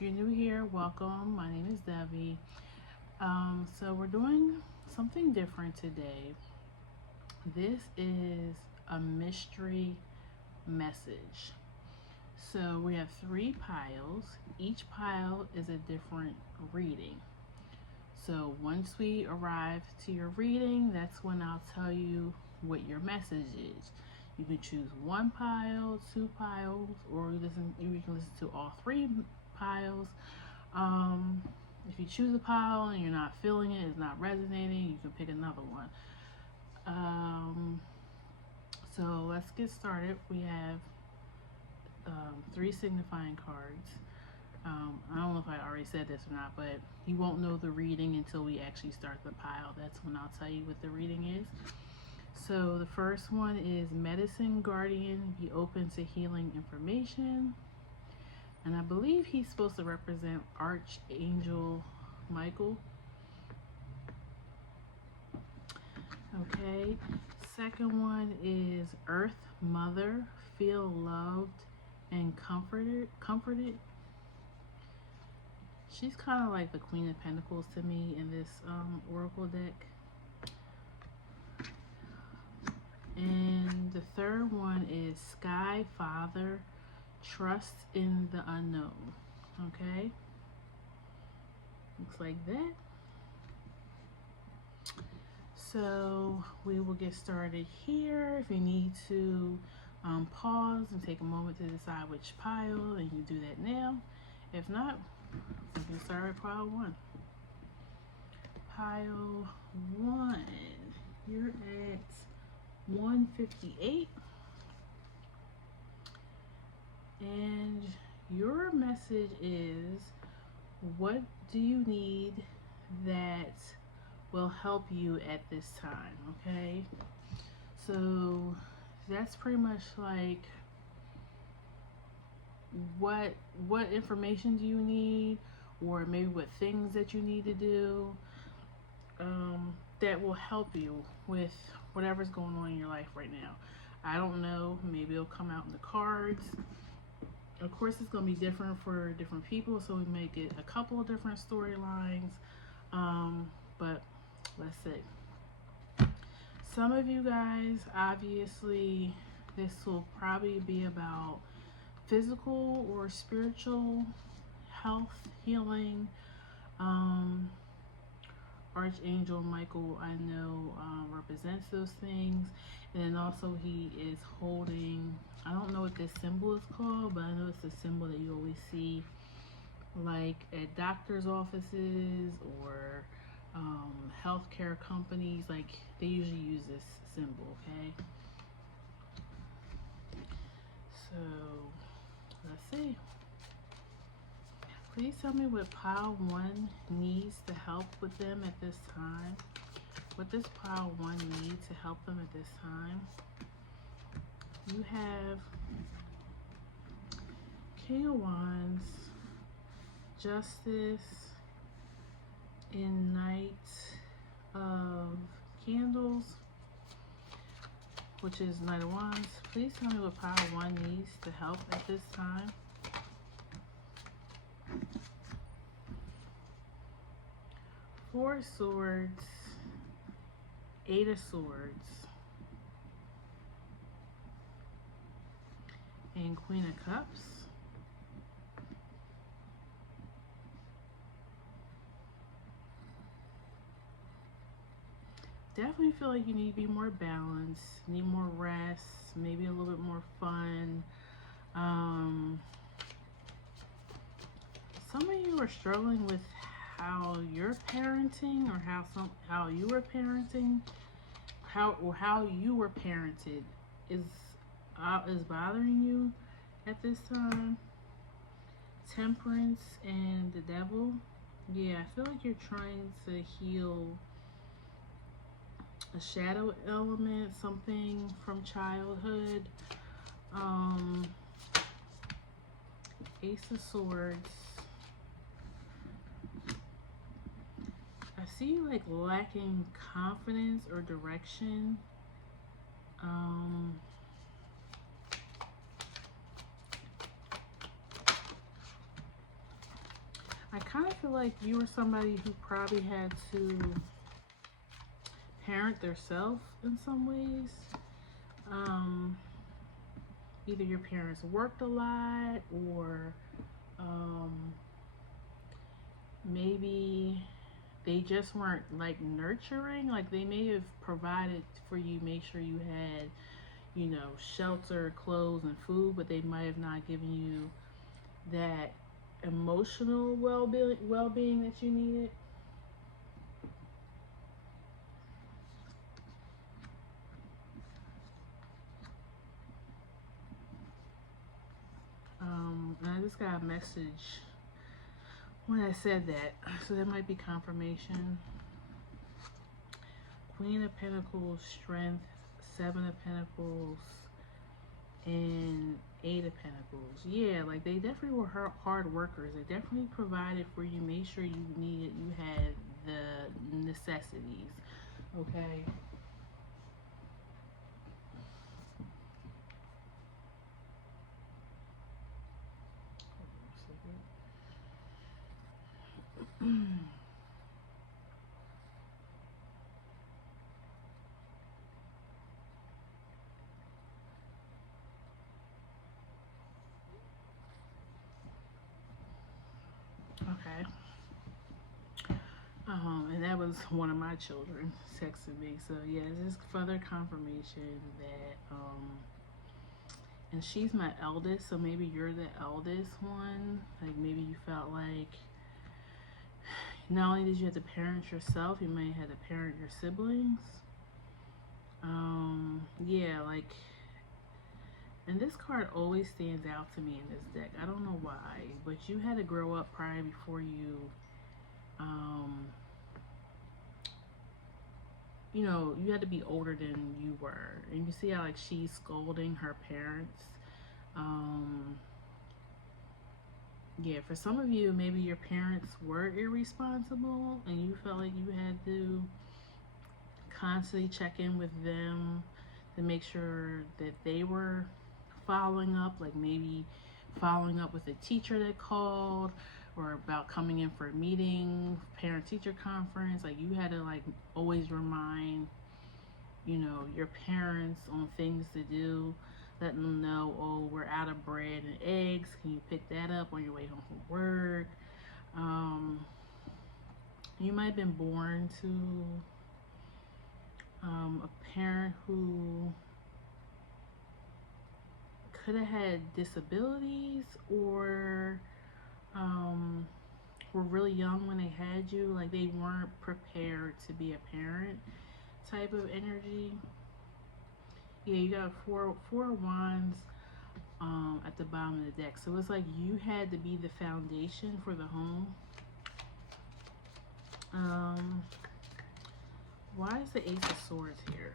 If you're new here, welcome. My name is Debbie. So we're doing something different today. This is a mystery message. So we have 3 piles. Each pile is a different reading. So once we arrive to your reading, that's when I'll tell you what your message is. You can choose 1 pile, 2 piles, or you can listen to all 3 piles. If you choose a pile and you're not feeling it, it's not resonating, you can pick another one. So let's get started. We have 3 signifying cards. I don't know if I already said this or not, but you won't know the reading until we actually start the pile. That's when I'll tell you what the reading is. So the first one is Medicine Guardian, be open to healing information. And I believe he's supposed to represent Archangel Michael. Okay. Second one is Earth Mother, feel loved and comforted. She's kind of like the Queen of Pentacles to me in this oracle deck. And the third one is Sky Father, trust in the unknown. Okay, looks like that. So we will get started here. If you need to pause and take a moment to decide which pile, then you do that now. If not, we can start with pile 1. Pile 1, you're at 158, and your message is, what do you need that will help you at this time? Okay, so that's pretty much like what information do you need, or maybe what things that you need to do that will help you with whatever's going on in your life right now. I don't know, maybe it'll come out in the cards. Of course, it's going to be different for different people, so we make it a couple of different storylines, but let's see. Some of you guys, obviously, this will probably be about physical or spiritual health, healing. Archangel Michael, I know, represents those things. And then also he is holding, I don't know what this symbol is called, but I know it's a symbol that you always see like at doctor's offices or healthcare companies. Like, they usually use this symbol. Okay, so let's see. Please tell me what pile 1 needs to help with them at this time. What does pile 1 need to help them at this time? You have King of Wands, Justice, and Knight of Candles, which is Knight of Wands. Please tell me what pile 1 needs to help at this time. Four of Swords, 8 of Swords, and Queen of Cups. Definitely feel like you need to be more balanced, need more rest, maybe a little bit more fun. Some of you are struggling with how you're parenting, or how you were parenting, how you were parented is bothering you at this time. Temperance and the Devil. Yeah, I feel like you're trying to heal a shadow element, something from childhood. Ace of Swords. I see you like lacking confidence or direction. kind of feel like you were somebody who probably had to parent themselves in some ways. Either your parents worked a lot, or maybe they just weren't like nurturing. Like they may have provided for you, make sure you had, you know, shelter, clothes, and food, but they might have not given you that emotional well-being that you needed. And I just got a message when I said that, so there might be confirmation. Queen of Pentacles, Strength, Seven of Pentacles, and Eight of Pentacles. Yeah, like they definitely were hard workers. They definitely provided for you, made sure you had the necessities. Okay. Okay. And that was one of my children texting me. So yeah, this is further confirmation that and she's my eldest, so maybe you're the eldest one. Like maybe you felt like not only did you have to parent yourself, you may have had to parent your siblings. Yeah, like, and this card always stands out to me in this deck. I don't know why, but you had to grow up prior before you know, you had to be older than you were. And you see how like she's scolding her parents. Yeah, for some of you, maybe your parents were irresponsible and you felt like you had to constantly check in with them to make sure that they were following up, like maybe following up with a teacher that called, or about coming in for a meeting, parent teacher conference. Like you had to like always remind, you know, your parents on things to do, letting them know, oh, we're out of bread and eggs, can you pick that up on your way home from work? You might have been born to a parent who could have had disabilities, or were really young when they had you, like they weren't prepared to be a parent type of energy. Yeah, you got four of wands at the bottom of the deck, so it's like you had to be the foundation for the home. Why is the Ace of Swords here?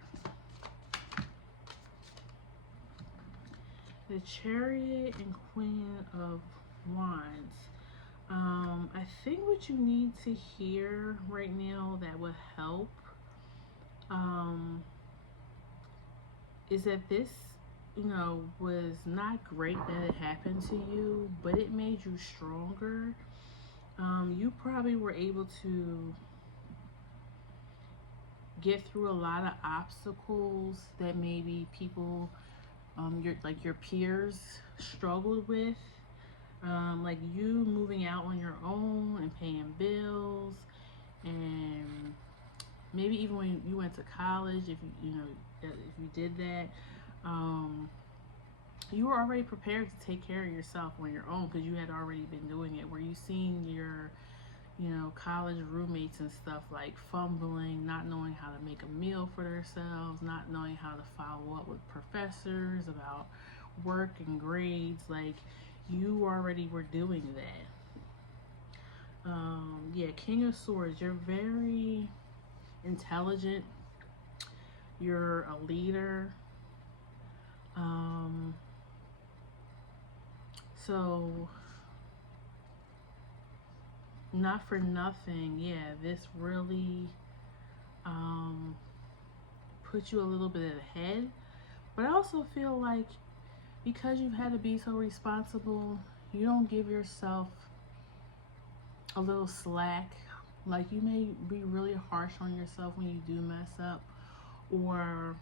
The Chariot and Queen of Wands. I think what you need to hear right now that would help is that this, you know, was not great that it happened to you, but it made you stronger. You probably were able to get through a lot of obstacles that maybe people, your peers struggled with. Like you moving out on your own and paying bills, and maybe even when you went to college, if you did that, you were already prepared to take care of yourself on your own because you had already been doing it. Where you seen your, you know, college roommates and stuff like fumbling, not knowing how to make a meal for themselves, not knowing how to follow up with professors about work and grades. Like you already were doing that. Yeah, King of Swords, you're very intelligent, you're a leader. So not for nothing, yeah, this really put you a little bit ahead. But I also feel like because you've had to be so responsible, you don't give yourself a little slack. Like you may be really harsh on yourself when you do mess up, or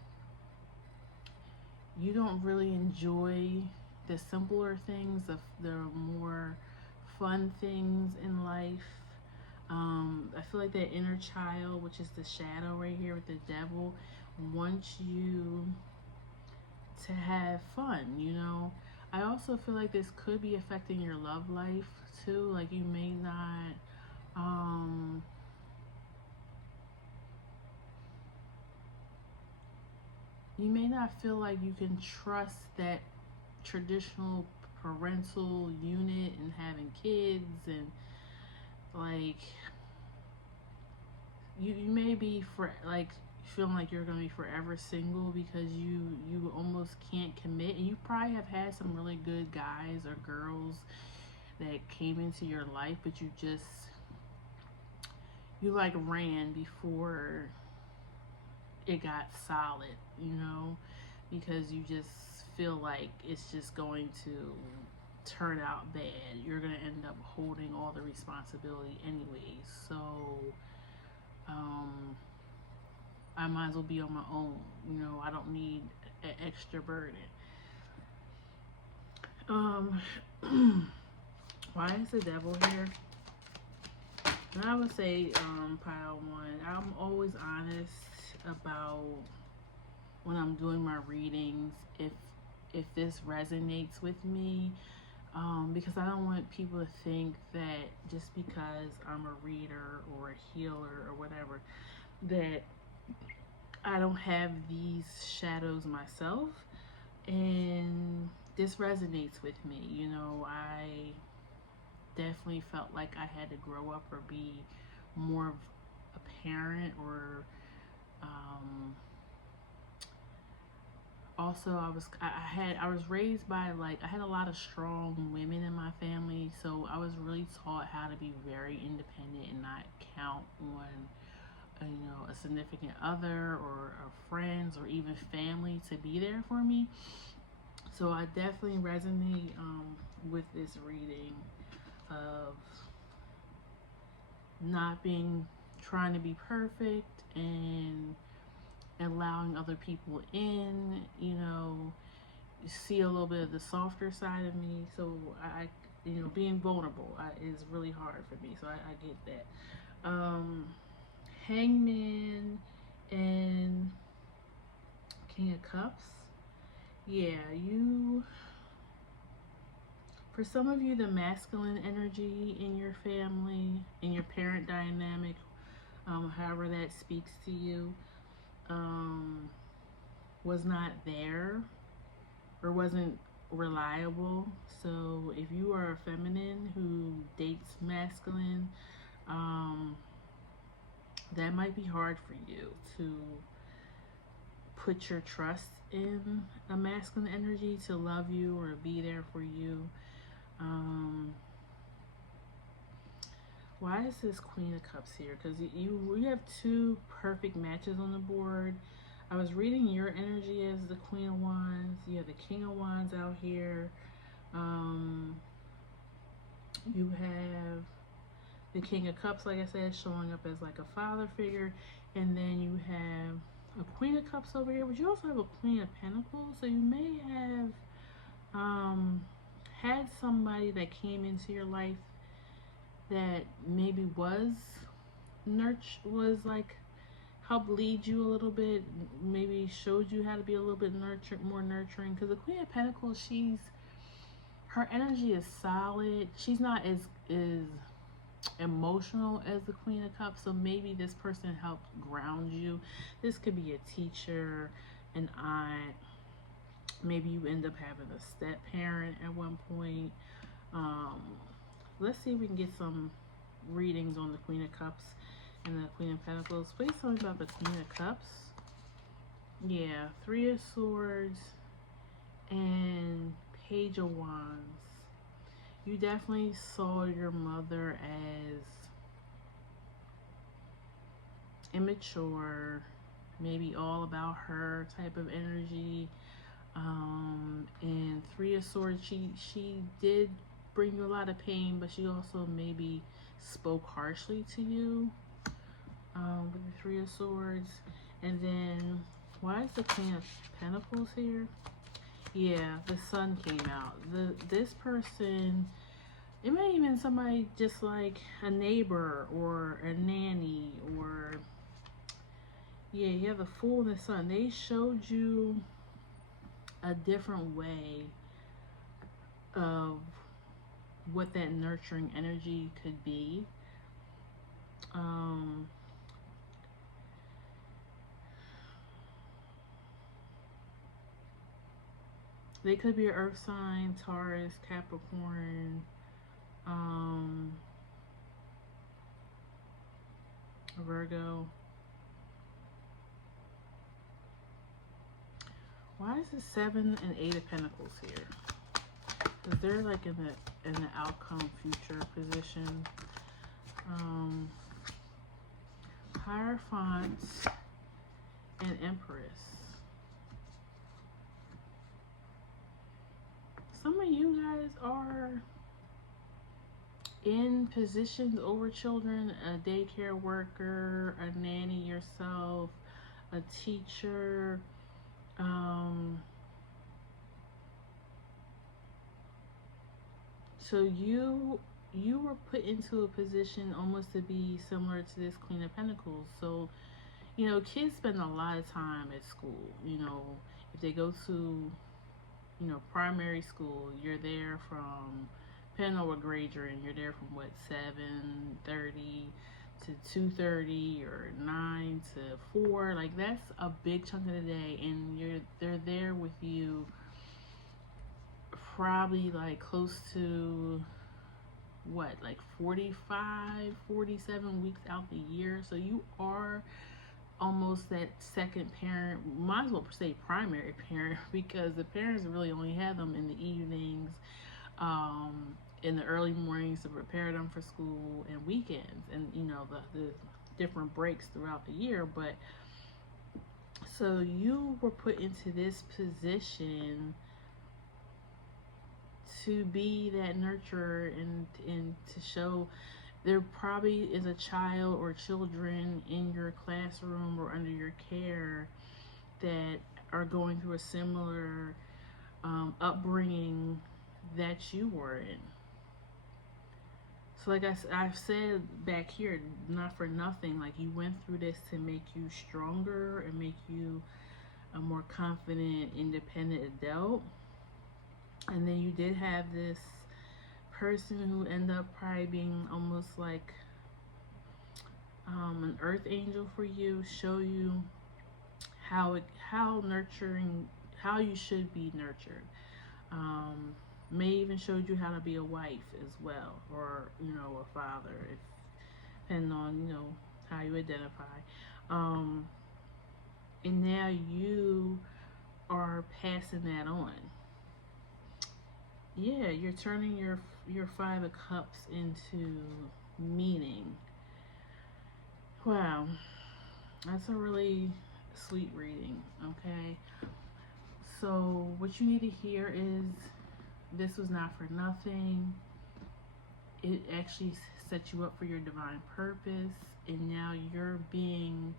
you don't really enjoy the simpler things, the more fun things in life. I feel like that inner child, which is the shadow right here with the devil, wants you to have fun, you know. I also feel like this could be affecting your love life too. Like um, you may not feel like you can trust that traditional parental unit and having kids, and like you may be for like feeling like you're gonna be forever single because you almost can't commit, and you probably have had some really good guys or girls that came into your life, but you like ran before it got solid, you know, because you just feel like it's just going to turn out bad. You're going to end up holding all the responsibility anyways. So, I might as well be on my own. You know, I don't need an extra burden. Um, why is the devil here? And I would say, pile one, I'm always honest about when I'm doing my readings, if this resonates with me, because I don't want people to think that just because I'm a reader or a healer or whatever, that I don't have these shadows myself. And this resonates with me. You know, I definitely felt like I had to grow up or be more of a parent, or also I was raised by, like, I had a lot of strong women in my family, so I was really taught how to be very independent and not count on a significant other or friends or even family to be there for me. So I definitely resonate with this reading of not being trying to be perfect and allowing other people in, see a little bit of the softer side of me. So being vulnerable is really hard for me. So I get that. Hangman and King of Cups. Yeah, for some of you, the masculine energy in your family, in your parent dynamic, however that speaks to you, was not there or wasn't reliable. So if you are a feminine who dates masculine, that might be hard for you to put your trust in a masculine energy to love you or be there for you. Why is this Queen of Cups here? Because you have two perfect matches on the board. I was reading your energy as the Queen of Wands. You have the King of Wands out here. You have the King of Cups, like I said, showing up as like a father figure. And then you have a Queen of Cups over here, but you also have a Queen of Pentacles. So you may have had somebody that came into your life that maybe was like helped lead you a little bit, maybe showed you how to be a little bit more nurturing. Because the Queen of Pentacles, her energy is solid. She's not as emotional as the Queen of Cups, so maybe this person helped ground you. This could be a teacher, an aunt. Maybe you end up having a step parent at one point. Let's see if we can get some readings on the Queen of Cups and the Queen of Pentacles. Please tell me about the Queen of Cups. Yeah, Three of Swords and Page of Wands. You definitely saw your mother as immature, maybe all about her type of energy. And Three of Swords, she did bring you a lot of pain, but she also maybe spoke harshly to you, with the Three of Swords. And then, why is the Queen of Pentacles here? Yeah, the Sun came out. This person, it may even somebody just like a neighbor or a nanny, or yeah, you have the Fool and the Sun. They showed you a different way of what that nurturing energy could be. They could be an earth sign, Taurus, Capricorn, Virgo. Why is it 7 and 8 of Pentacles here? Because they're like in the outcome future position. Hierophant and Empress. Some of you guys are in positions over children, a daycare worker, a nanny yourself, a teacher, so you were put into a position almost to be similar to this Queen of Pentacles. So, you know, kids spend a lot of time at school. You know, if they go to, you know, primary school, you're there from, depending on what grade you're in, you're there from what, 7:30 to 2:30 or 9 to 4. Like, that's a big chunk of the day, and they're there with you probably like close to what, like 45, 47 weeks out the year. So you are almost that second parent, might as well say primary parent, because the parents really only have them in the evenings, in the early mornings to prepare them for school, and weekends, and you know, the different breaks throughout the year. But so you were put into this position to be that nurturer, and to show there probably is a child or children in your classroom or under your care that are going through a similar upbringing that you were in. So like I've said back here, not for nothing, like you went through this to make you stronger and make you a more confident, independent adult. And then you did have this person who ended up probably being almost like an earth angel for you, show you how nurturing, how you should be nurtured. May even showed you how to be a wife as well, or you know, a father, if depending on, you know, how you identify. And now you are passing that on. Yeah, you're turning your 5 of Cups into meaning. Wow, that's a really sweet reading. Okay, so what you need to hear is, this was not for nothing. It actually sets you up for your divine purpose, and now you're being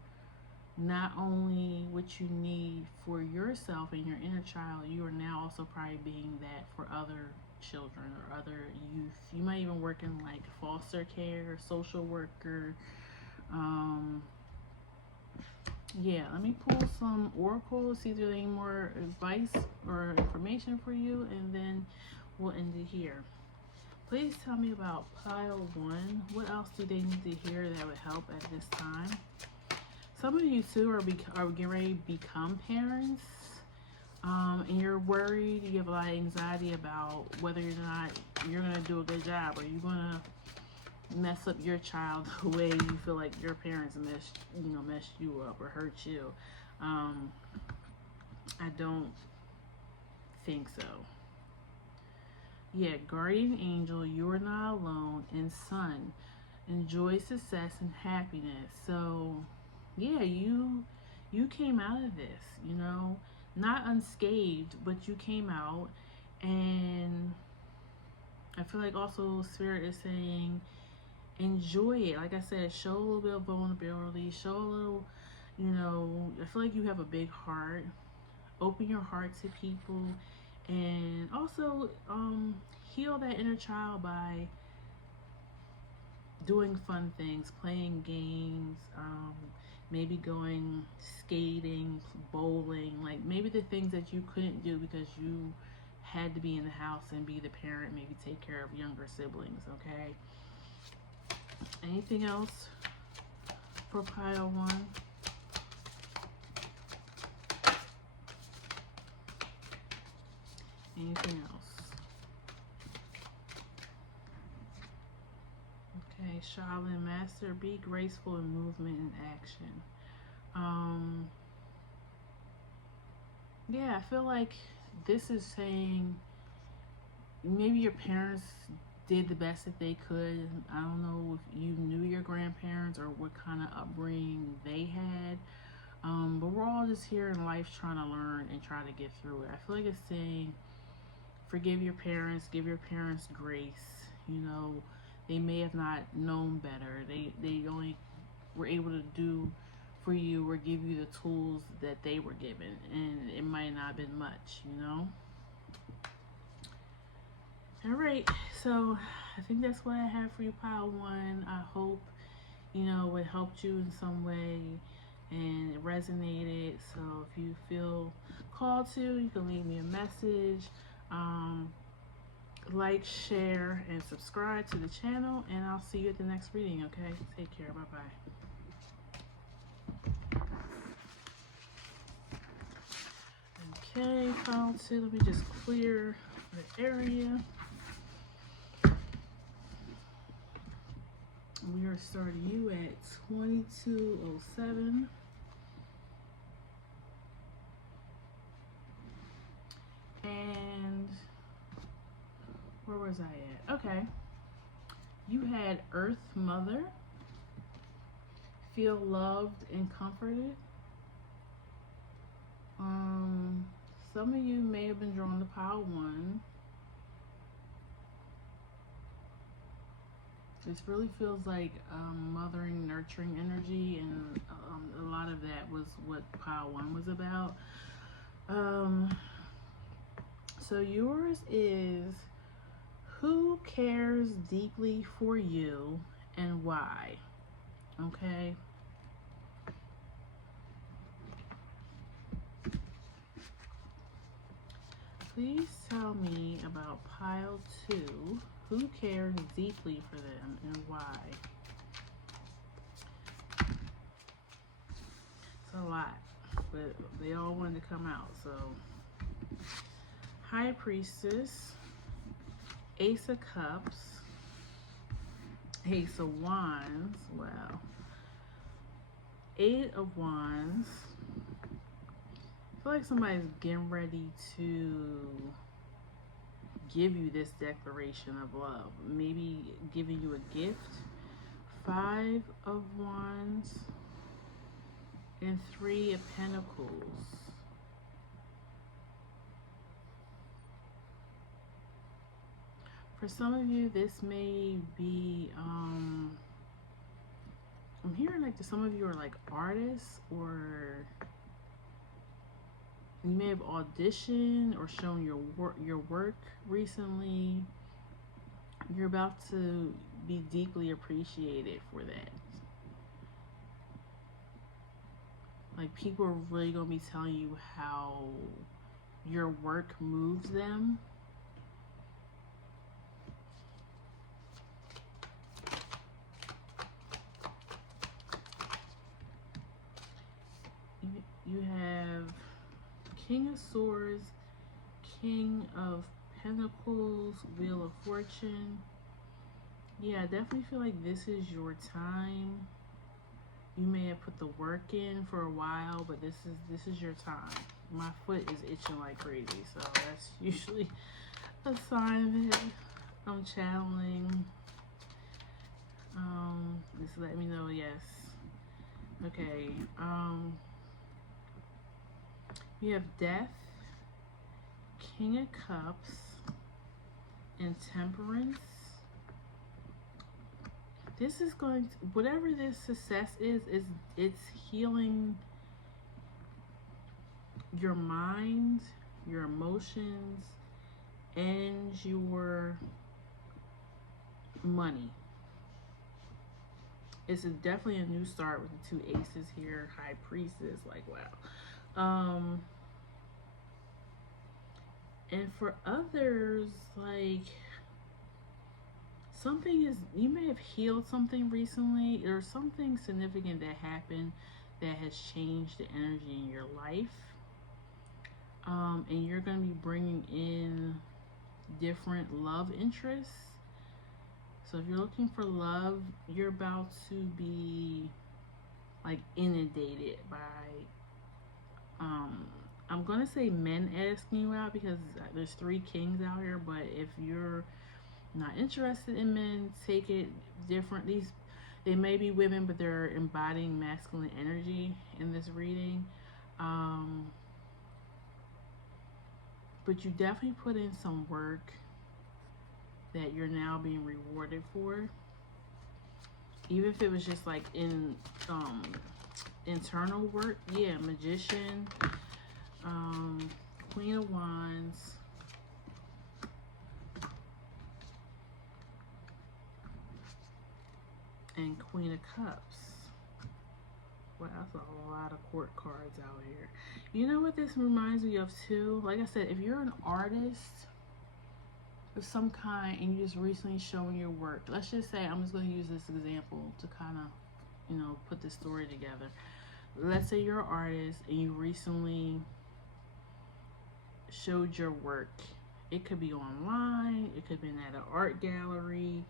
not only what you need for yourself and your inner child, you are now also probably being that for other children or other youth. You might even work in like foster care, social worker. Yeah, let me pull some oracles, see if there's any more advice or information for you, and then we'll end it here. Please tell me about pile 1. What else do they need to hear that would help at this time? Some of you too are getting ready to become parents, and you're worried. You have a lot of anxiety about whether or not you're gonna do a good job, or you're gonna mess up your child the way you feel like your parents messed you up or hurt you. I don't think so. Yeah, guardian angel, you're not alone, and Sun, enjoy success and happiness. So yeah, you came out of this, you know, not unscathed, but you came out. And I feel like also Spirit is saying enjoy it. Like I said, show a little bit of vulnerability, show a little, you know, I feel like you have a big heart. Open your heart to people, and also heal that inner child by doing fun things, playing games, maybe going skating, bowling, like maybe the things that you couldn't do because you had to be in the house and be the parent, maybe take care of younger siblings, okay? Anything else for pile one? Anything else? Okay, Shaolin Master, be graceful in movement and action. Yeah, I feel like this is saying maybe your parents did the best that they could. I don't know if you knew your grandparents or what kind of upbringing they had. But we're all just here in life trying to learn and try to get through it. I feel like it's saying forgive your parents, give your parents grace. You know, they may have not known better. They only were able to do for you or give you the tools that they were given, and it might not have been much, you know. All right, so I think that's what I have for you, pile one. I hope, you know, it helped you in some way and it resonated. So if you feel called to, you can leave me a message. Like, share, and subscribe to the channel, and I'll see you at the next reading, okay? Take care. Bye-bye. Okay, pile two, let me just clear the area. We are starting you at 2207. And where was I at? Okay. You had Earth Mother, feel loved and comforted. Some of you may have been drawn to pile one. This really feels like mothering, nurturing energy, and a lot of that was what pile one was about. So yours is, who cares deeply for you and why? Okay. Please tell me about pile two. Who cares deeply for them and why? It's a lot, but they all wanted to come out. So, High Priestess, Ace of Cups, Ace of Wands, wow, Eight of Wands. I feel like somebody's getting ready to give you this declaration of love, maybe giving you a gift. Five of Wands and Three of Pentacles. For some of you, this may be, I'm hearing like some of you are like artists, or you may have auditioned or shown your work recently. You're about to be deeply appreciated for that. Like, people are really going to be telling you how your work moves them. You have King of Swords, King of Pentacles, Wheel of Fortune. Yeah, I definitely feel like this is your time. You may have put the work in for a while, but this is your time. My foot is itching like crazy, so that's usually a sign that I'm channeling. Just let me know, yes. Okay. We have Death, King of Cups, and Temperance. this is going to, whatever this success is it's healing your mind, your emotions, and your money. It's definitely a new start with the two aces here. High priestess, like wow. And for others, like something is, you may have healed something recently or something significant that happened that has changed the energy in your life. And you're going to be bringing in different love interests. So if you're looking for love, you're about to be like inundated by I'm gonna say men asking you out, because there's 3 kings out here. But if you're not interested in men, take it different. These, they may be women, but they're embodying masculine energy in this reading. But you definitely put in some work that you're now being rewarded for, even if it was just like in internal work. Yeah, magician, Queen of Wands, and Queen of Cups. Well, that's a lot of court cards out here. You know what this reminds me of too? Like I said, if you're an artist of some kind and you just recently showing your work, let's just say, I'm just going to use this example to kind of, you know, put this story together. Let's say you're an artist and you recently showed your work. It could be online, it could have been at an art gallery.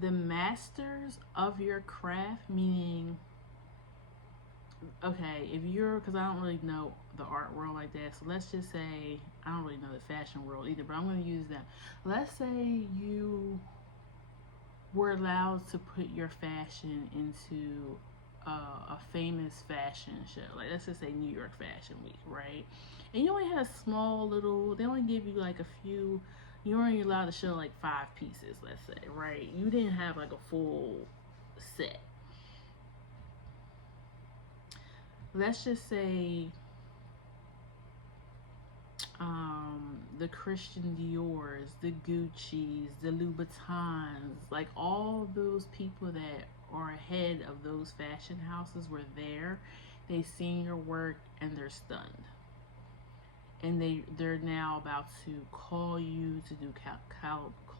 The masters of your craft, meaning, okay, if you're, because I don't really know the art world like that, so let's just say, I don't really know the fashion world either, but I'm going to use them. Let's say you were allowed to put your fashion into a famous fashion show, like let's just say New York Fashion Week, right? And you only had a small little, they only give you like a few, you're only allowed to show like 5 pieces, let's say, right? You didn't have like a full set. Let's just say the Christian Dior's, the Gucci's, the Louboutins, like all those people that are ahead of those fashion houses were there. They seen your work and they're stunned. And they're now about to call you to do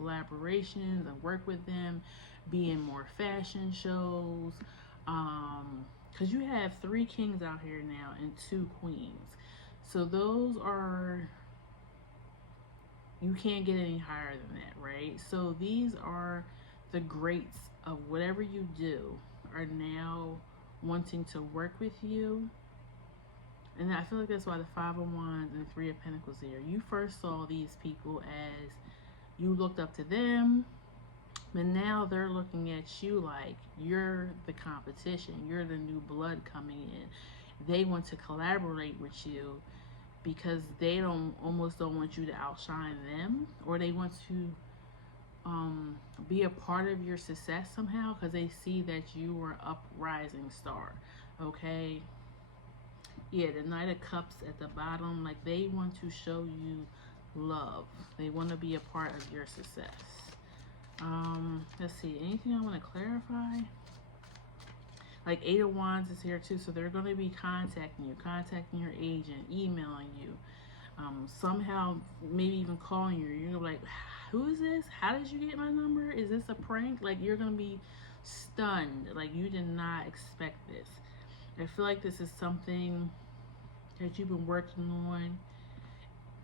collaborations and work with them, be in more fashion shows. Because you have 3 kings out here now and 2 queens. So those are, you can't get any higher than that, right? So these are the greats of whatever you do are now wanting to work with you. And I feel like that's why the 5 of Wands and 3 of Pentacles here. You first saw these people as you looked up to them, but now they're looking at you like you're the competition. You're the new blood coming in. They want to collaborate with you because they almost don't want you to outshine them, or they want to be a part of your success somehow because they see that you are uprising star. Okay. Yeah, the Knight of Cups at the bottom, like they want to show you love. They want to be a part of your success. Let's see, anything I want to clarify? Like 8 of Wands is here too, so they're going to be contacting you, contacting your agent, emailing you, somehow maybe even calling you. You're like, who is this? How did you get my number? Is this a prank? Like you're going to be stunned. Like you did not expect this. I feel like this is something that you've been working on.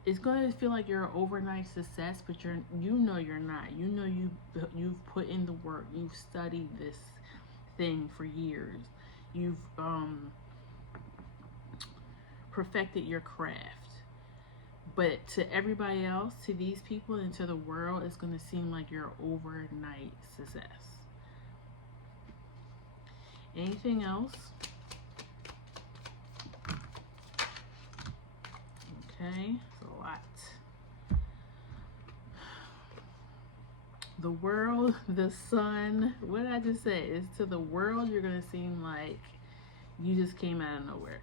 It's going to feel like you're an overnight success, but you know you're not. You know you've put in the work. You've studied this thing for years. You've perfected your craft. But to everybody else, to these people and to the world, it's going to seem like you're overnight success. Anything else? Okay, it's a lot. the world, the sun, what did I just say? Is to the world, you're going to seem like you just came out of nowhere.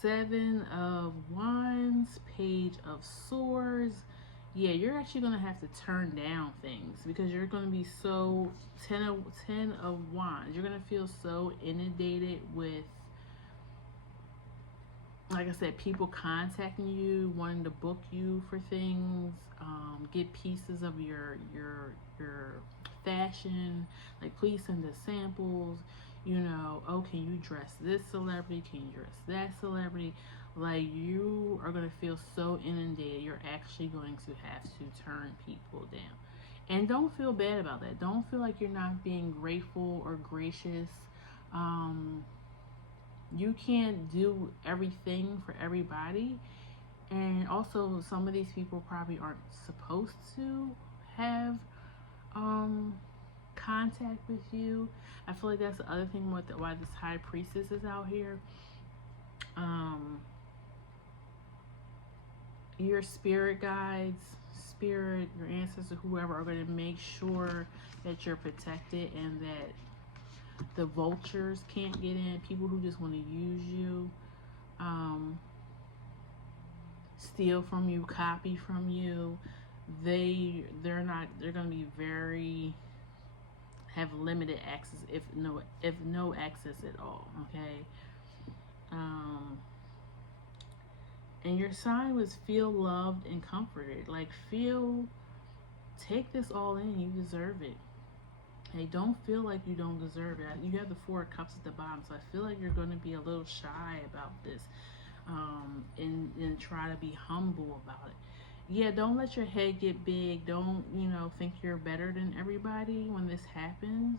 Seven of Wands, Page of Swords. Yeah, you're actually going to have to turn down things because you're going to be so 10 of Wands. You're going to feel so inundated with, like I said, people contacting you, wanting to book you for things, get pieces of your fashion. Like, please send us samples. Oh, can you dress this celebrity? Can you dress that celebrity? Like, you are going to feel so inundated, you're actually going to have to turn people down. And don't feel bad about that. Don't feel like you're not being grateful or gracious. You can't do everything for everybody. And also, some of these people probably aren't supposed to have contact with you. I feel like that's the other thing with why this high priestess is out here. Your spirit guides, your ancestors, whoever, are going to make sure that you're protected and that the vultures can't get in. People who just want to use you, steal from you, copy from you. They're going to be have limited access, if no access at all. Okay. And your sign was feel loved and comforted. Like, take this all in. You deserve it. Hey, don't feel like you don't deserve it. You have the Four of Cups at the bottom, so I feel like you're going to be a little shy about this, and try to be humble about it. Yeah, don't let your head get big. Don't, think you're better than everybody when this happens.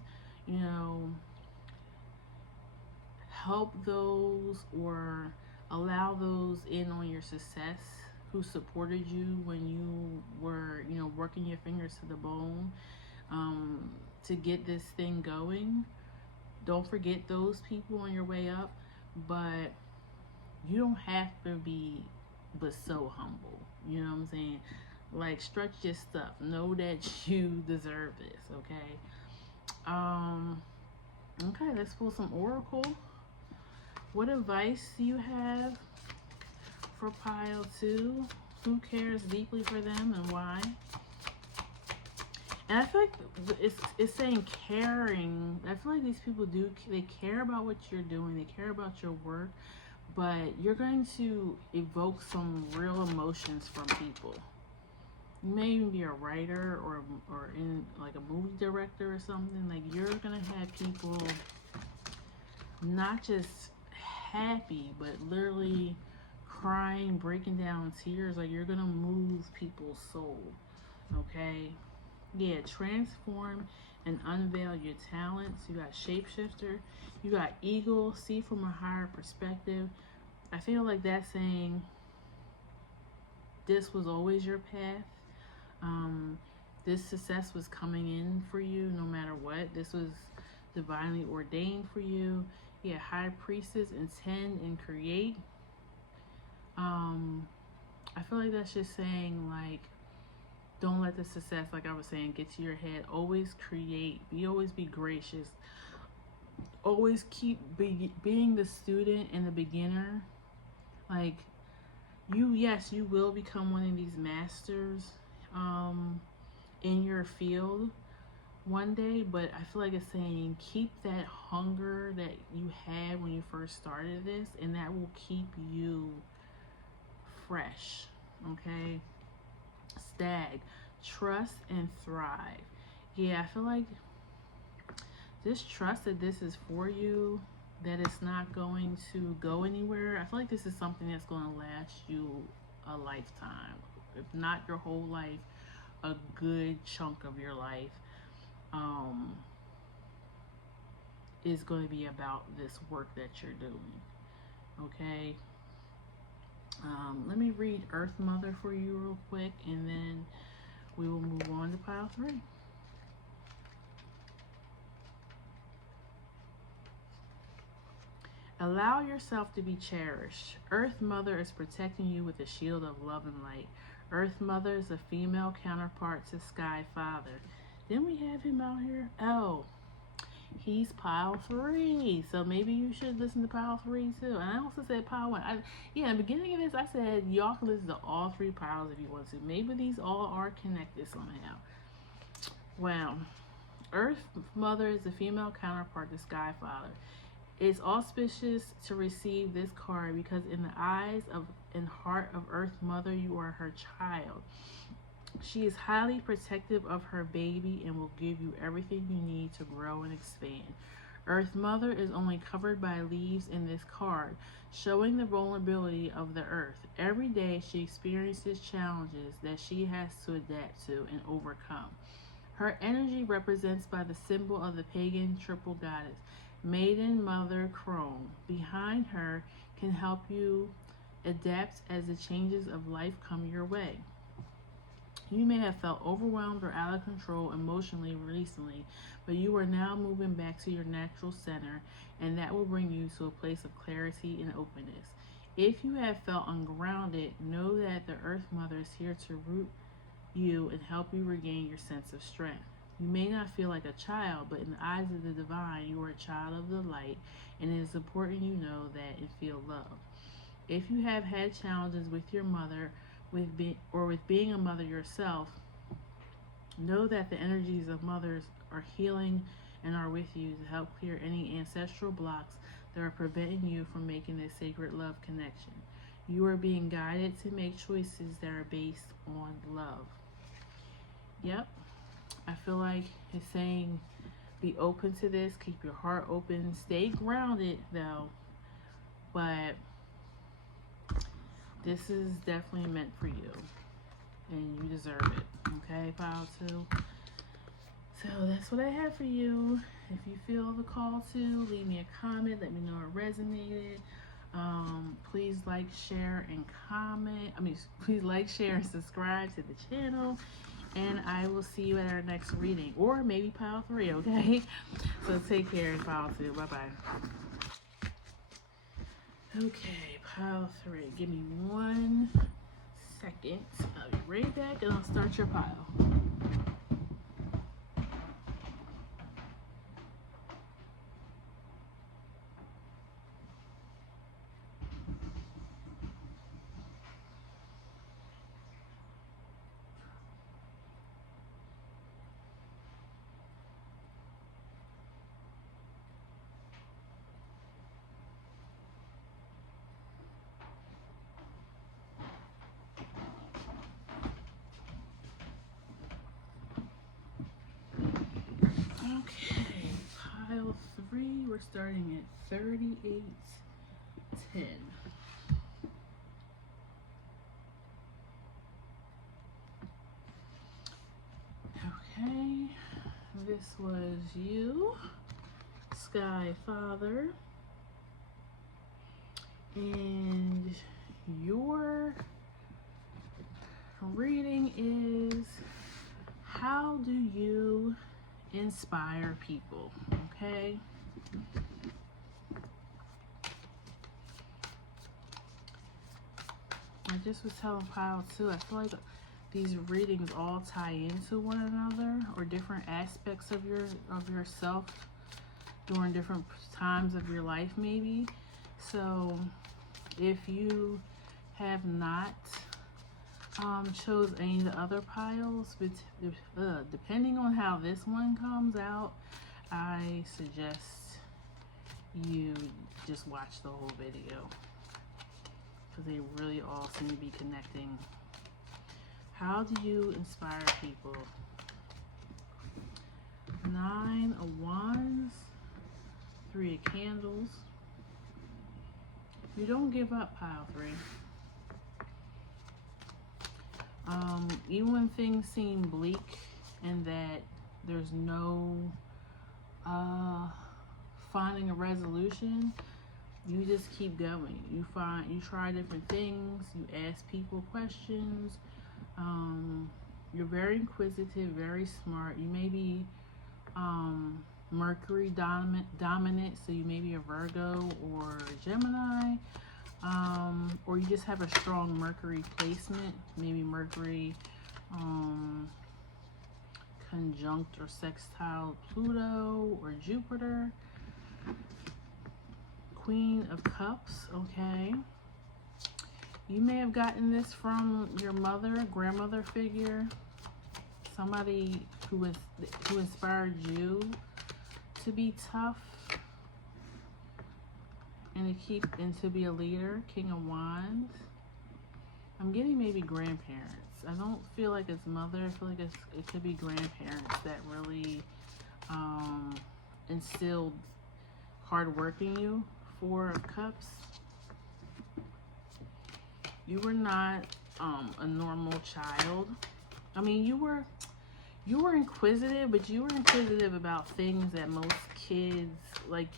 Help those or allow those in on your success who supported you when you were, working your fingers to the bone to get this thing going. Don't forget those people on your way up, but you don't have to be but so humble. You know what I'm saying? Like, stretch your stuff. Know that you deserve this, okay? Okay, let's pull some oracle. What advice do you have for pile 2? Who cares deeply for them and why? And I feel like it's saying caring. I feel like these people they care about what you're doing. They care about your work. But you're going to evoke some real emotions from people. You may even be a writer or in like a movie director or something. Like, you're going to have people not just happy, but literally crying, breaking down tears. Like, you're going to move people's soul. Okay? Yeah, transform and unveil your talents. You got shapeshifter. You got eagle, see from a higher perspective. I feel like that's saying this was always your path. This success was coming in for you no matter what. This was divinely ordained for you. Yeah, high priestess, intend and create. I feel like that's just saying, like, don't let the success, like I was saying, get to your head. Always create. Always be gracious. Always keep being the student and the beginner. Like, yes, you will become one of these masters in your field one day, but I feel like it's saying keep that hunger that you had when you first started this, and that will keep you fresh. Okay? Stag, trust and thrive. Yeah, I feel like just trust that this is for you, that it's not going to go anywhere. I feel like this is something that's going to last you a lifetime, if not your whole life, a good chunk of your life is going to be about this work that you're doing. Okay? Let me read Earth Mother for you real quick, and then we will move on to pile 3. Allow yourself to be cherished. Earth Mother is protecting you with a shield of love and light. Earth Mother is a female counterpart to Sky Father. Then we have him out here. Oh, he's pile 3. So maybe you should listen to pile 3 too. And I also said pile 1. Yeah, in the beginning of this, I said y'all can listen to all 3 piles if you want to. Maybe these all are connected somehow. Well, Earth Mother is the female counterpart to Sky Father. It's auspicious to receive this card because in the eyes of and heart of Earth Mother, you are her child. She is highly protective of her baby and will give you everything you need to grow and expand. Earth Mother is only covered by leaves in this card, showing the vulnerability of the earth. Every day she experiences challenges that she has to adapt to and overcome. Her energy represents by the symbol of the pagan triple goddess, Maiden Mother Crone. Behind her can help you adapt as the changes of life come your way. You may have felt overwhelmed or out of control emotionally recently, but you are now moving back to your natural center, and that will bring you to a place of clarity and openness. If you have felt ungrounded, know that the Earth Mother is here to root you and help you regain your sense of strength. You may not feel like a child, but in the eyes of the divine, you are a child of the light, and it is important you know that and feel loved. If you have had challenges with your mother, with being a mother yourself, know that the energies of mothers are healing and are with you to help clear any ancestral blocks that are preventing you from making this sacred love connection. You are being guided to make choices that are based on love. Yep, I feel like it's saying be open to this, keep your heart open, stay grounded though, but this is definitely meant for you and you deserve it. Okay, pile 2. So that's what I have for you. If you feel the call to, leave me a comment, let me know it resonated. Please like, share, and comment. Please like, share, and subscribe to the channel. And I will see you at our next reading, or maybe pile 3, okay? So take care, pile 2. Bye-bye. Okay, pile 3. Give me 1 second. I'll be right back, and I'll start your pile. Okay, pile 3, we're starting at 3810. Okay, this was you, Sky Father, and your reading is how do you inspire people, okay? I just was telling pile 2, I feel like these readings all tie into one another, or different aspects of yourself during different times of your life maybe. So if you have not chose any of the other piles, but depending on how this one comes out, I suggest you just watch the whole video, because they really all seem to be connecting. How do you inspire people? 9 of Wands, 3 of Candles. You don't give up, pile 3. Even when things seem bleak and that there's no finding a resolution, you just keep going. You try different things, you ask people questions. You're very inquisitive, very smart. You may be Mercury dominant, so you may be a Virgo or a Gemini, or you just have a strong Mercury placement, maybe Mercury conjunct or sextile Pluto or Jupiter. Queen of Cups, okay. You may have gotten this from your mother, grandmother figure, somebody who inspired you to be tough and to be a leader. King of Wands. I'm getting maybe grandparents. I don't feel like it's mother. I feel like it could be grandparents that really instilled hard work in you. Four of Cups. You were not a normal child. I mean, you were inquisitive, but you were inquisitive about things that most kids, like,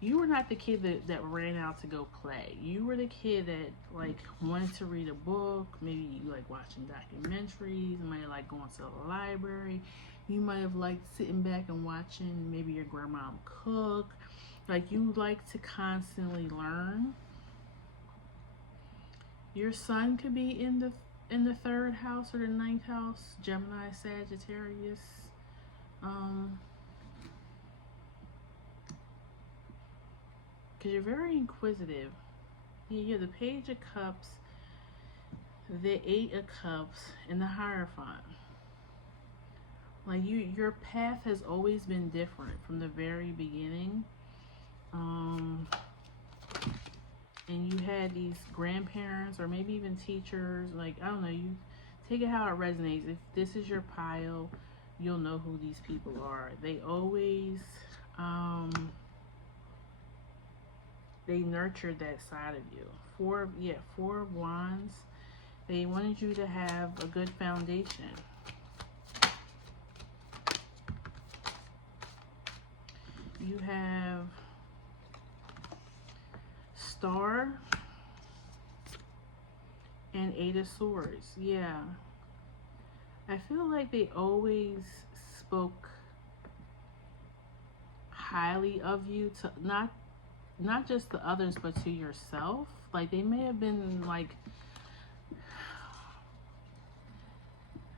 you were not the kid that ran out to go play. You were the kid that, like, wanted to read a book. Maybe you like watching documentaries. You might have liked going to the library. You might have liked sitting back and watching maybe your grandma cook. Like, you like to constantly learn. Your sun could be in the third house or the ninth house. Gemini, Sagittarius. Because you're very inquisitive. You have the Page of Cups, the Eight of Cups, and the Hierophant. Like, your path has always been different from the very beginning. And you had these grandparents or maybe even teachers, like, I don't know, you take it how it resonates. If this is your pile, you'll know who these people are. They always, they nurtured that side of you. Four of Wands. They wanted you to have a good foundation. You have Star and Eight of Swords. Yeah. I feel like they always spoke highly of you, to not just to others, but to yourself. Like, they may have been like,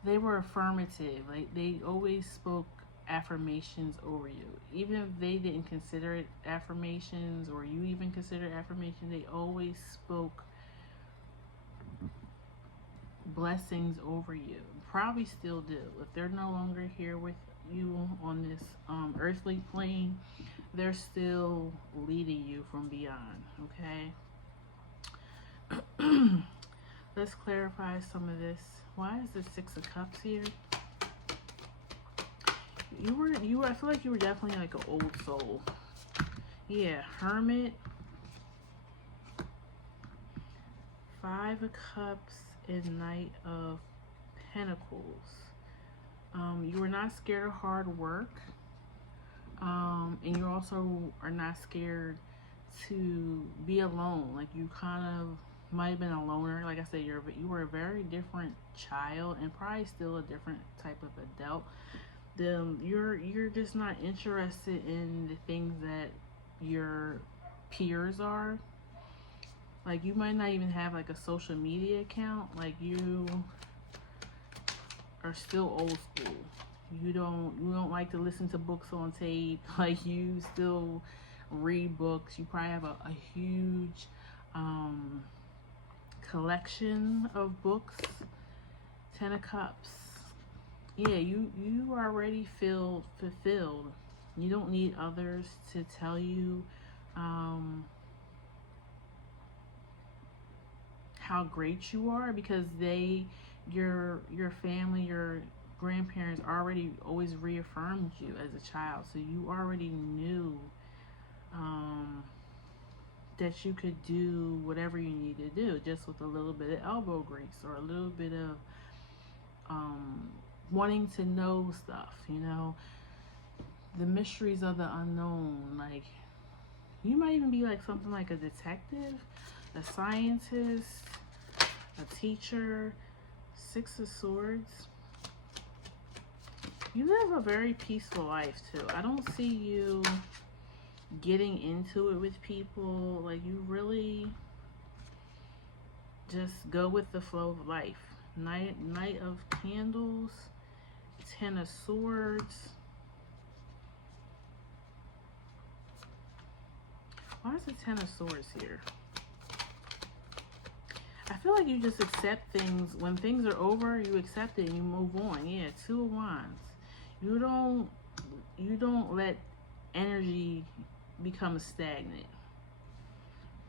they were affirmative. Like, they always spoke affirmations over you. Even if they didn't consider it affirmations, or you even consider affirmation, they always spoke blessings over you. Probably still do. If they're no longer here with you on this earthly plane, they're still leading you from beyond. Okay. Let's clarify some of this. Why is the Six of Cups here? I feel like you were definitely like an old soul. Yeah, Hermit. Five of Cups and Knight of Pentacles. You were not scared of hard work. And you also are not scared to be alone. Like, you kind of might have been a loner. Like I said, you were a very different child, and probably still a different type of adult. You're just not interested in the things that your peers are. Like, you might not even have like a social media account. Like, you are still old school. You don't like to listen to books on tape. Like, you still read books. You probably have a huge collection of books. Ten of Cups. Yeah, you already feel fulfilled. You don't need others to tell you how great you are, because your family, your grandparents already always reaffirmed you as a child. So you already knew that you could do whatever you need to do, just with a little bit of elbow grease or a little bit of wanting to know stuff, you know, the mysteries of the unknown. Like, you might even be like something like a detective, a scientist, a teacher. Six of Swords. You live a very peaceful life too. I don't see you getting into it with people. Like, you really just go with the flow of life. Knight of Candles Ten of Swords. Why is the Ten of Swords here? I feel like you just accept things. When things are over, you accept it and you move on. Yeah, Two of Wands. You don't let energy become stagnant.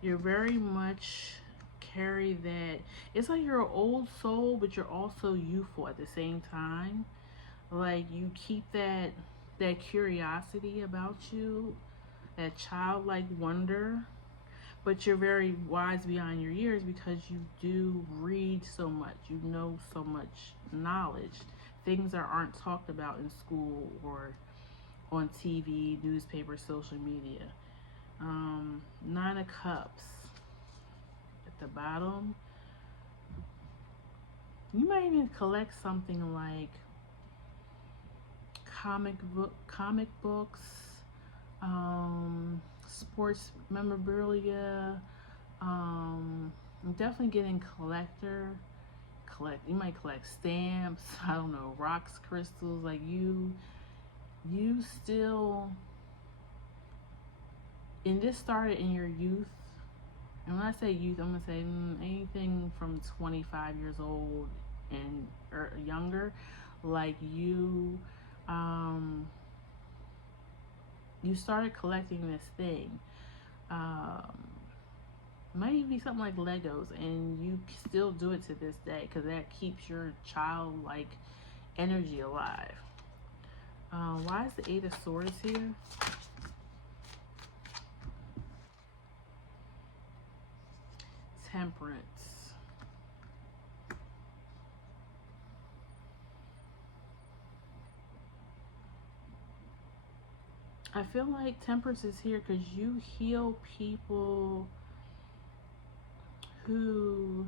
You're very much carry that. It's like you're an old soul, but you're also youthful at the same time. Like you keep that curiosity about you, that childlike wonder, but you're very wise beyond your years because you do read so much. You know so much knowledge. Things that aren't talked about in school or on TV, newspaper, social media. Nine of Cups at the bottom. You might even collect something like comic books, sports memorabilia. I'm definitely getting collector. You might collect stamps. I don't know, rocks, crystals. Like you still. And this started in your youth. And when I say youth, I'm gonna say anything from 25 years old and or younger. Like you started collecting this thing. Might be something like Legos, and you still do it to this day because that keeps your childlike energy alive. Why is the Eight of Swords here? Temperance. I feel like temperance is here because you heal people who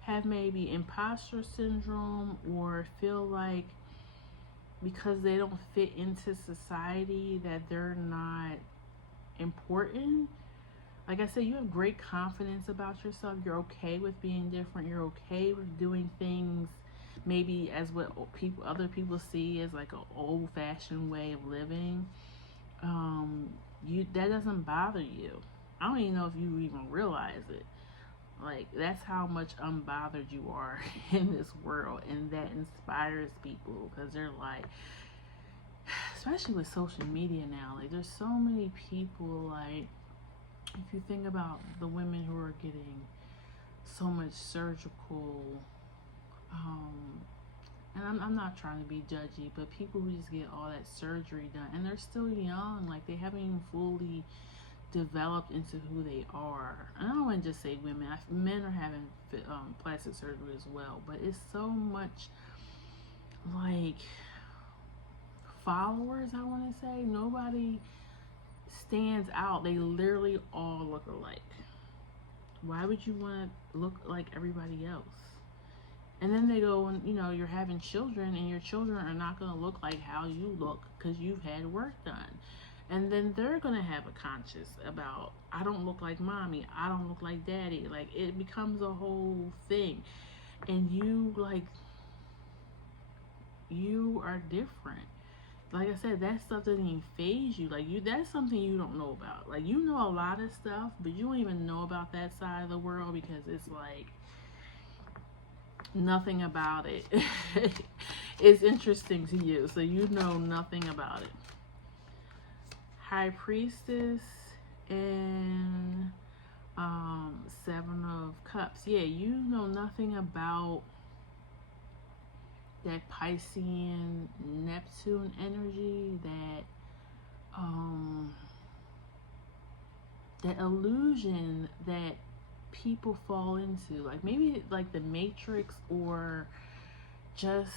have maybe imposter syndrome or feel like because they don't fit into society that they're not important. Like I said, you have great confidence about yourself. You're okay with being different. You're okay with doing things maybe as what other people see as like an old-fashioned way of living. That doesn't bother you. I don't even know if you even realize it. Like that's how much unbothered you are in this world, and that inspires people because they're like, especially with social media now, like there's so many people. Like if you think about the women who are getting so much surgical, and I'm not trying to be judgy, but people who just get all that surgery done and they're still young, like they haven't even fully developed into who they are. And I don't want to just say women. Men are having plastic surgery as well, but it's so much like followers. I want to say nobody stands out. They literally all look alike. Why would you want to look like everybody else? And then they go and you're having children, and your children are not going to look like how you look because you've had work done. And then they're going to have a conscience about, I don't look like mommy, I don't look like daddy. Like it becomes a whole thing. And you are different. Like I said, that stuff doesn't even faze you. Like that's something you don't know about. Like you know a lot of stuff, but you don't even know about that side of the world because it's like nothing about it is interesting to you. So you know nothing about it. High Priestess and Seven of Cups. Yeah, you know nothing about that Piscean Neptune energy, that illusion that people fall into, like maybe like the Matrix, or just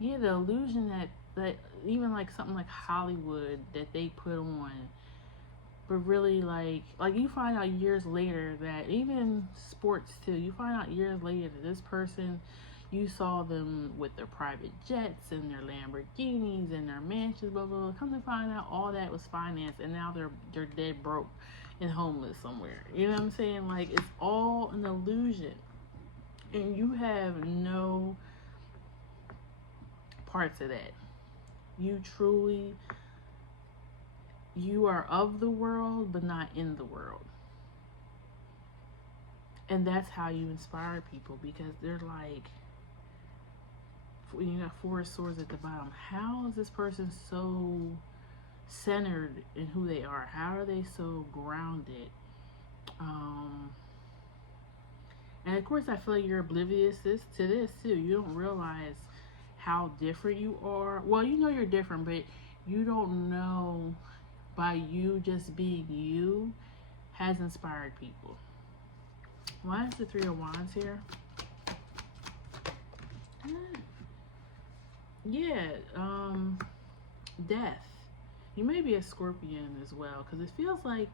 the illusion that even like something like Hollywood that they put on. But really, like you find out years later that even sports too, you find out years later that this person, you saw them with their private jets and their Lamborghinis and their mansions, blah blah blah. Come to find out, all that was financed, and now they're dead broke and homeless somewhere. You know what I'm saying? Like it's all an illusion, and you have no parts of that. You truly, you are of the world, but not in the world. And that's how you inspire people, because they're like, you got 4 swords at the bottom. How is this person so centered in who they are? How are they so grounded? And of course, I feel like you're oblivious to this too. You don't realize how different you are. Well, you know you're different, but you don't know, by you just being you has inspired people. Why is the 3 of Wands here? Yeah, death. You may be a Scorpion as well, because it feels like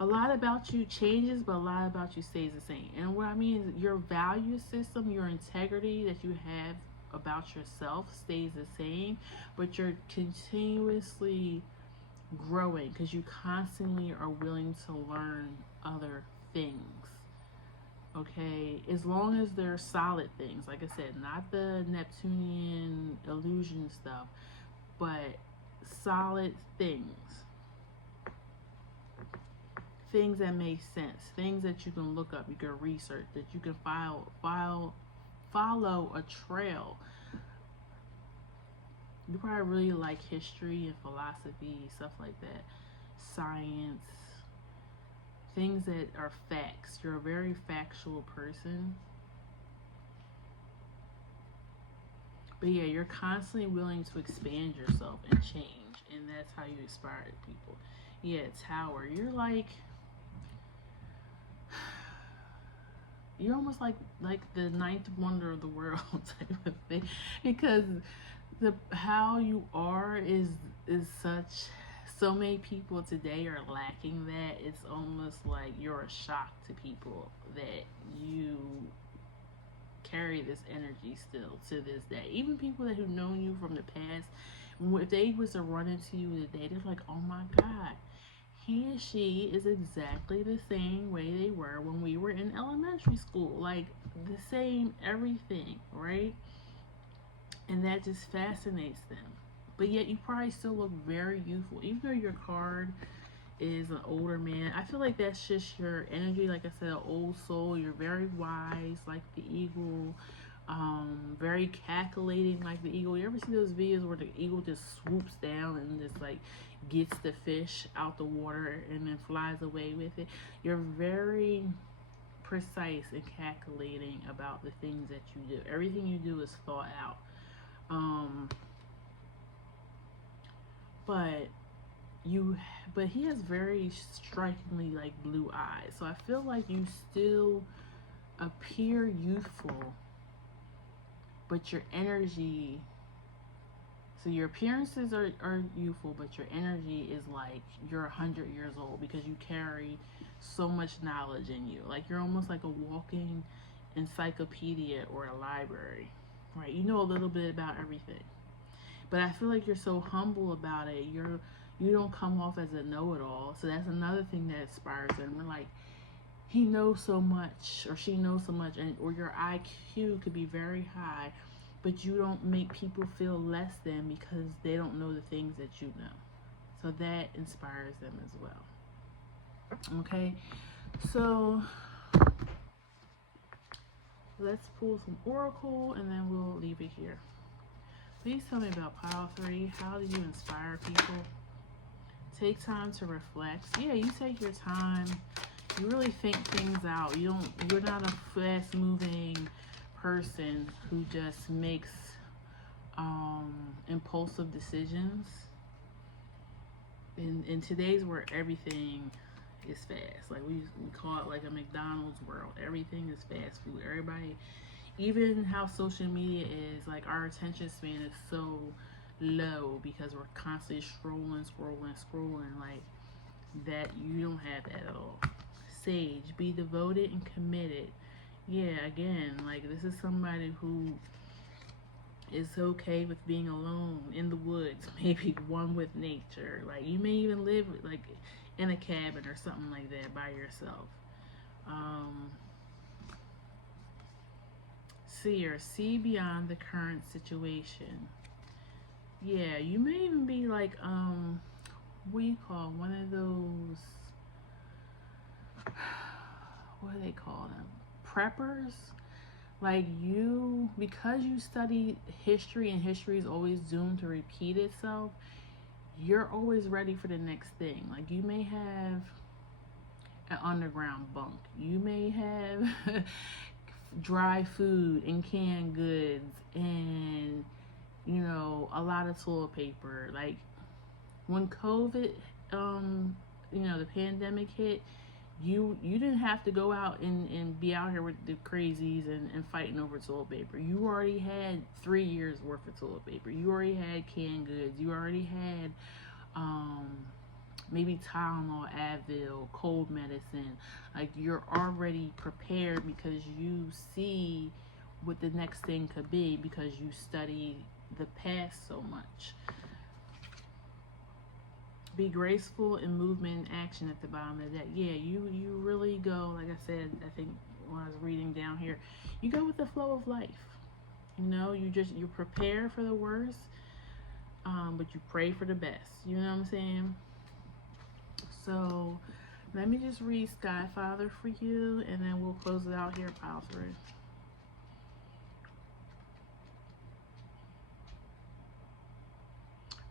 a lot about you changes, but a lot about you stays the same. And what I mean is your value system, your integrity that you have about yourself stays the same, but you're continuously growing because you constantly are willing to learn other things. Okay, as long as they're solid things, like I said, not the Neptunian illusion stuff, but solid things that make sense, things that you can look up, you can research, that you can follow a trail. You probably really like history and philosophy, stuff like that, science, things that are facts. You're a very factual person. But yeah, you're constantly willing to expand yourself and change, and that's how you inspire people. Yeah, Tower. You're like, you're almost like the ninth wonder of the world type of thing, because how you are is such. So many people today are lacking that. It's almost like you're a shock to people that you carry this energy still to this day. Even people that have known you from the past, if they was to run into you today, they're like, oh my God, he and she is exactly the same way they were when we were in elementary school. Like the same everything, right? And that just fascinates them. But yet you probably still look very youthful. Even though your card is an older man, I feel like that's just your energy. Like I said, an old soul. You're very wise, like the eagle. Very calculating, like the eagle. You ever see those videos where the eagle just swoops down and just like gets the fish out the water and then flies away with it? You're very precise and calculating about the things that you do. Everything you do is thought out. But he has very strikingly like blue eyes, so I feel like you still appear youthful, but your energy, so your appearances are youthful, but your energy is like you're 100 years old, because you carry so much knowledge in you. Like you're almost like a walking encyclopedia or a library, right? You know a little bit about everything. But I feel like you're so humble about it. You don't come off as a know-it-all. So that's another thing that inspires them. We're like, he knows so much, or she knows so much, or your IQ could be very high, but you don't make people feel less than because they don't know the things that you know. So that inspires them as well. Okay, so let's pull some oracle and then we'll leave it here. Please tell me about pile 3. How do you inspire people? Take time to reflect. Yeah, you take your time. You really think things out. You're not a fast-moving person who just makes impulsive decisions. In today's world, everything is fast. Like we call it like a McDonald's world. Everything is fast food. Everybody, even how social media is, like our attention span is so low because we're constantly scrolling like that. You don't have that at all. Sage, be devoted and committed. Yeah, again, like this is somebody who is okay with being alone in the woods, maybe one with nature. Like you may even live like in a cabin or something like that by yourself. seer, see beyond the current situation. Yeah, you may even be like, what do you call one of those, what do they call them? Preppers? Like you, because you study history and history is always doomed to repeat itself, you're always ready for the next thing. Like you may have an underground bunk. You may have dry food and canned goods and, a lot of toilet paper. Like when COVID, the pandemic hit, you didn't have to go out and be out here with the crazies and fighting over toilet paper. You already had 3 years worth of toilet paper. You already had canned goods. You already had maybe Tylenol, Advil, cold medicine. Like you're already prepared because you see what the next thing could be because you study the past so much. Be graceful in movement and action at the bottom of the deck. Yeah, you really go, like I said, I think when I was reading down here, you go with the flow of life. You prepare for the worst, but you pray for the best. You know what I'm saying? So let me just read Sky Father for you, and then we'll close it out here, pile 3.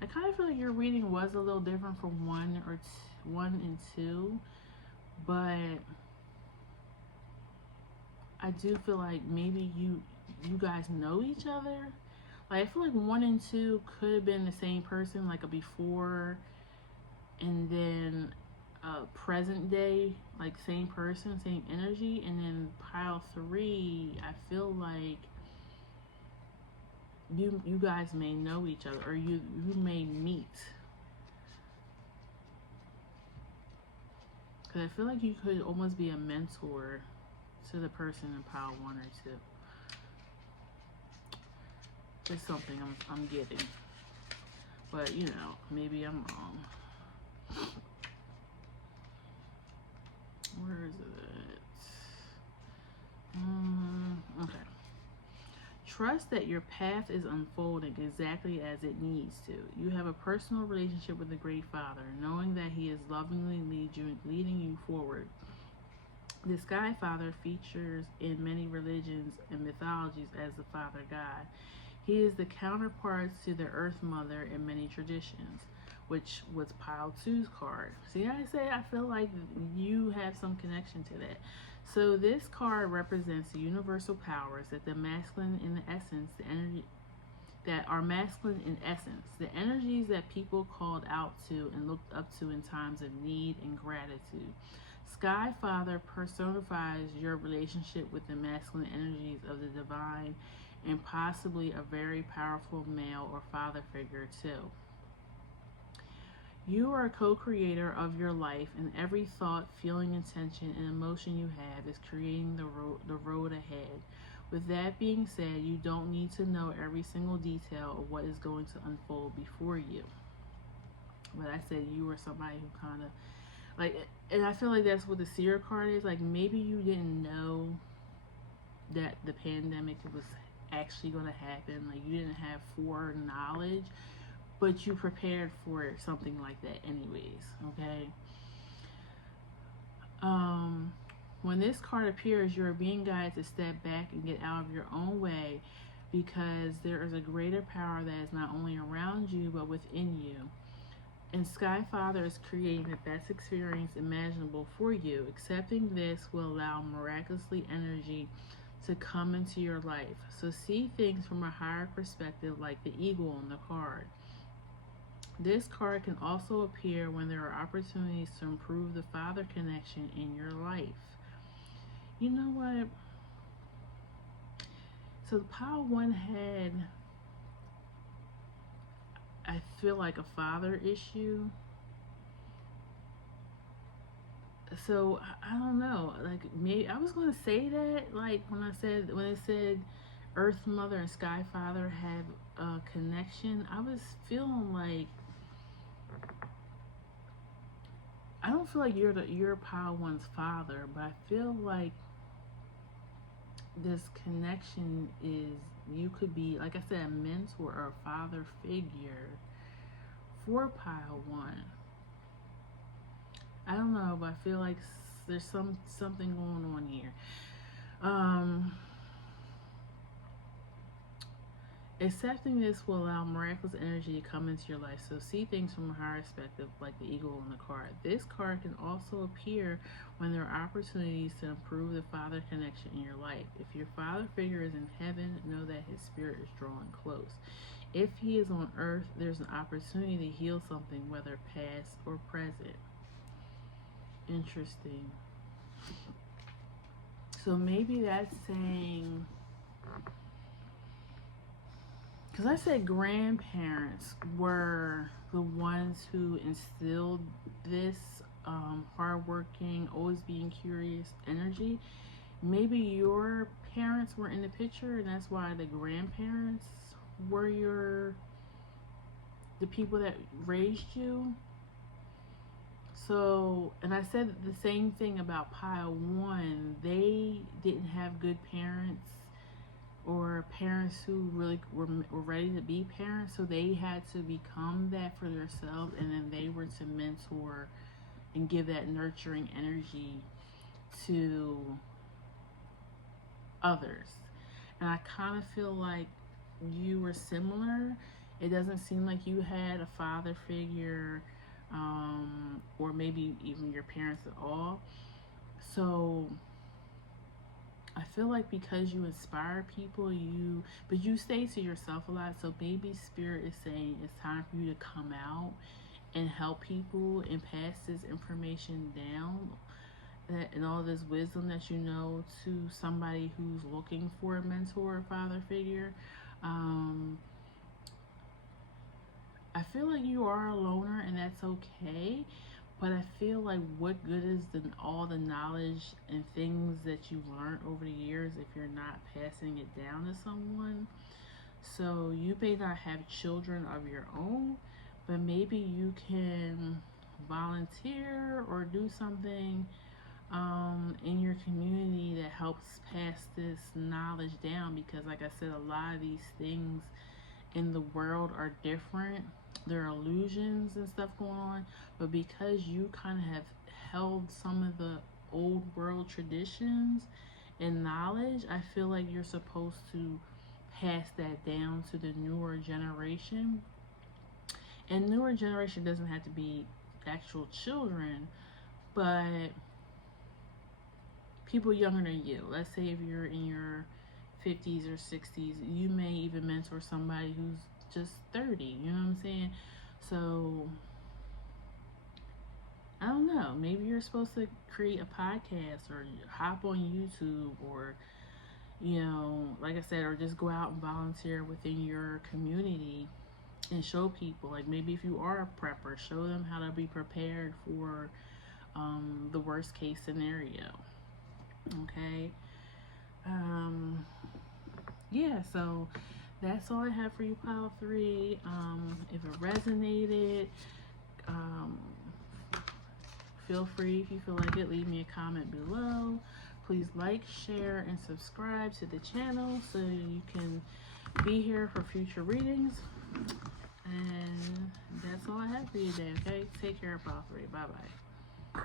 I kind of feel like your reading was a little different from 1 and 2, but I do feel like maybe you guys know each other. Like I feel like 1 and 2 could have been the same person, like a before and then present day, like same person, same energy, and then pile 3, I feel like you guys may know each other, or you may meet. Because I feel like you could almost be a mentor to the person in pile 1 or 2. It's something I'm getting, but maybe I'm wrong. Where is it? Okay. Trust that your path is unfolding exactly as it needs to. You have a personal relationship with the Great Father, knowing that He is lovingly leading you forward. The Sky Father features in many religions and mythologies as the Father God. He is the counterpart to the Earth Mother in many traditions, which was pile 2's card. See, I feel like you have some connection to that. So this card represents the universal powers that the masculine in the essence, the energy that are masculine in essence, the energies that people called out to and looked up to in times of need and gratitude. Sky Father personifies your relationship with the masculine energies of the divine and possibly a very powerful male or father figure too. You are a co-creator of your life, and every thought, feeling, intention, and emotion you have is creating the road ahead. With that being said, you don't need to know every single detail of what is going to unfold before you. But I said you were somebody who kind of, like, and I feel like that's what the seer card is. Like, maybe you didn't know that the pandemic was actually going to happen. Like, you didn't have foreknowledge, but you prepared for something like that anyways, okay? When this card appears, you are being guided to step back and get out of your own way, because there is a greater power that is not only around you but within you. And Sky Father is creating the best experience imaginable for you. Accepting this will allow miraculously energy to come into your life. So see things from a higher perspective, like the eagle on the card. This card can also appear when there are opportunities to improve the father connection in your life. You know what? So the pile 1 had, I feel like, a father issue. So I don't know. Like, maybe I was gonna say that, like when it said Earth Mother and Sky Father have a connection. I was feeling like, I don't feel like you're pile 1's father, but I feel like this connection is, you could be, like I said, a mentor or a father figure for pile 1. I don't know, but I feel like there's something going on here. Accepting this will allow miraculous energy to come into your life. So see things from a higher perspective, like the eagle on the card. This card can also appear when there are opportunities to improve the father connection in your life. If your father figure is in heaven, know that his spirit is drawing close. If he is on earth, there's an opportunity to heal something, whether past or present. Interesting. So maybe that's saying, because I said grandparents were the ones who instilled this hardworking, always being curious energy. Maybe your parents were in the picture, and that's why the grandparents were the people that raised you. So, and I said the same thing about pile 1. They didn't have good parents, or parents who really were ready to be parents, so they had to become that for themselves, and then they were to mentor and give that nurturing energy to others. And I kind of feel like you were similar. It doesn't seem like you had a father figure, or maybe even your parents at all. So I feel like because you inspire people, but you stay to yourself a lot. So maybe Spirit is saying it's time for you to come out and help people and pass this information down, and all this wisdom that you know, to somebody who's looking for a mentor or father figure. I feel like you are a loner, and that's okay. But I feel like, what good is all the knowledge and things that you've learned over the years if you're not passing it down to someone? So you may not have children of your own, but maybe you can volunteer or do something in your community that helps pass this knowledge down. Because like I said, a lot of these things in the world are different. There are illusions and stuff going on, but because you kind of have held some of the old world traditions and knowledge, I feel like you're supposed to pass that down to the newer generation. And newer generation doesn't have to be actual children, but people younger than you. Let's say if you're in your 50s or 60s, you may even mentor somebody who's just 30, you know what I'm saying? So I don't know, maybe you're supposed to create a podcast or hop on YouTube, or like I said, or just go out and volunteer within your community and show people. Like, maybe if you are a prepper, show them how to be prepared for the worst case scenario. Okay. Yeah, so that's all I have for you, pile 3. If it resonated, feel free, if you feel like it, leave me a comment below. Please like, share, and subscribe to the channel so you can be here for future readings. And that's all I have for you today, okay? Take care, pile 3. Bye-bye.